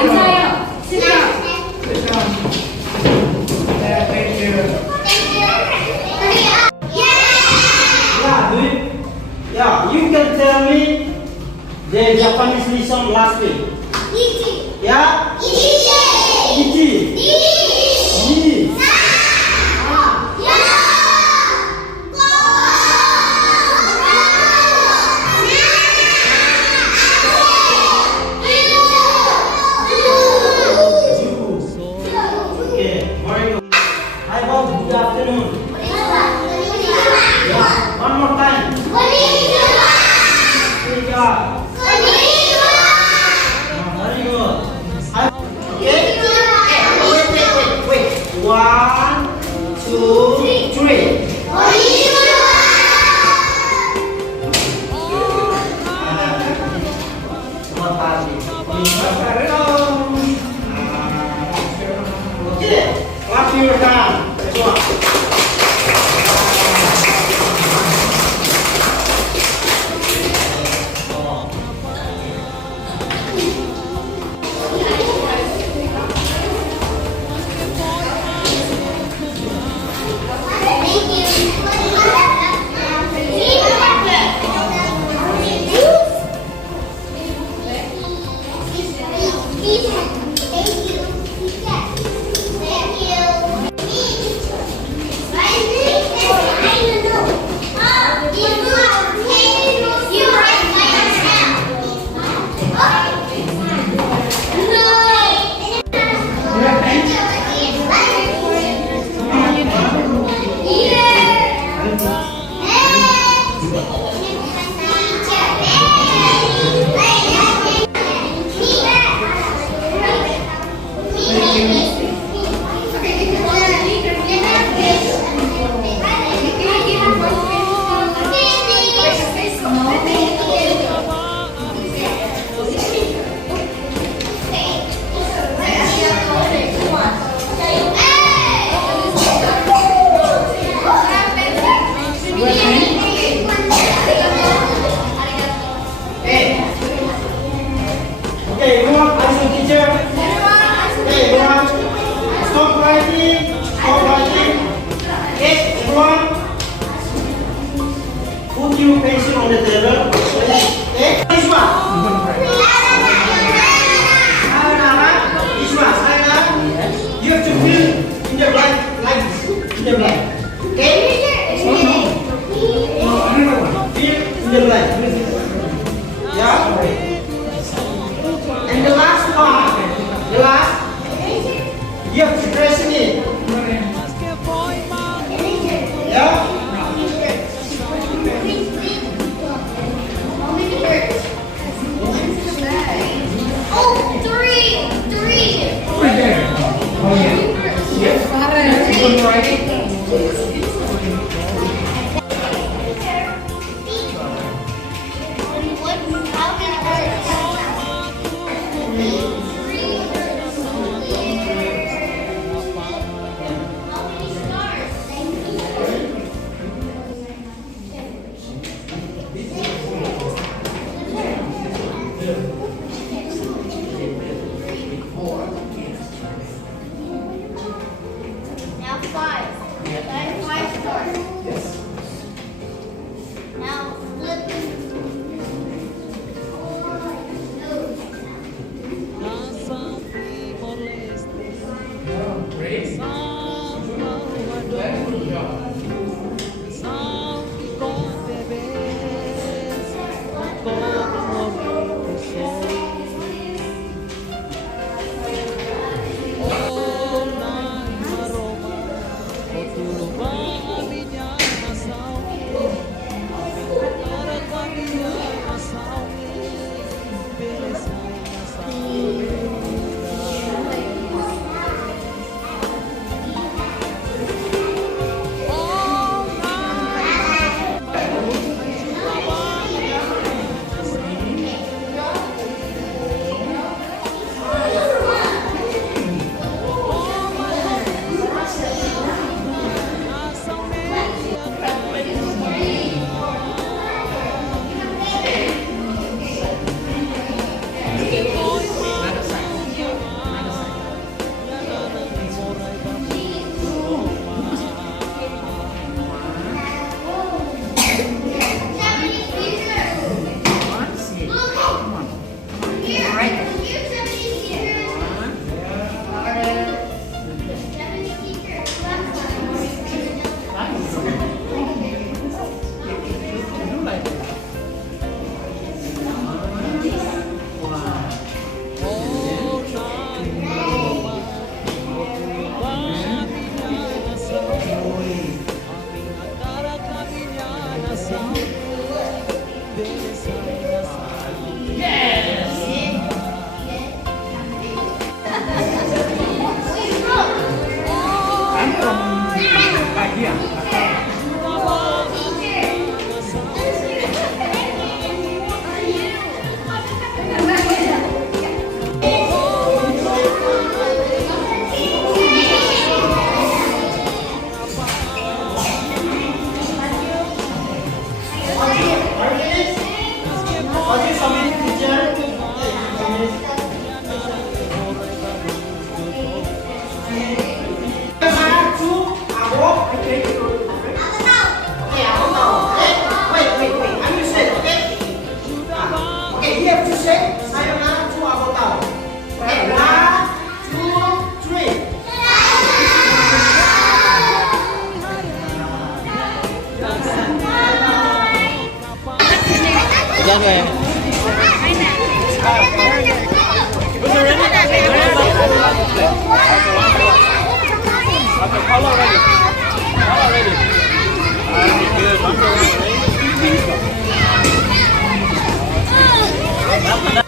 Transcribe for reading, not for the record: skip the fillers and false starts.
앉아요. Sit down. Sit down. Yeah, thank you. Yeah, you can tell me the Japanese lesson last week. Yeah? Ichi. Ni. Okay, very good. How about good afternoon? Yeah, one more time. Good job. Very good. Okay? Wait. 1, 2, 3. Okay, clap your hand. Semua. Okay, everyone, I see teacher. Okay, everyone, stop writing. Okay, everyone, put your pencil on the table. Okay, this one. This one, you have to fill in the blank like this, in the blank. Okay? Fill in the blank. Yeah? And the last one, you have to press it. Yeah? Right there. Oh, yeah. Yes. Good writing. What is submit teacher? Okay, aku tahu. Wait. I will say, okay? Okay, you have to say, sayonara to aku tahu. Okay, 1, 2, 3. Pegang nggak ya? Okay, color ready. Color ready. Good.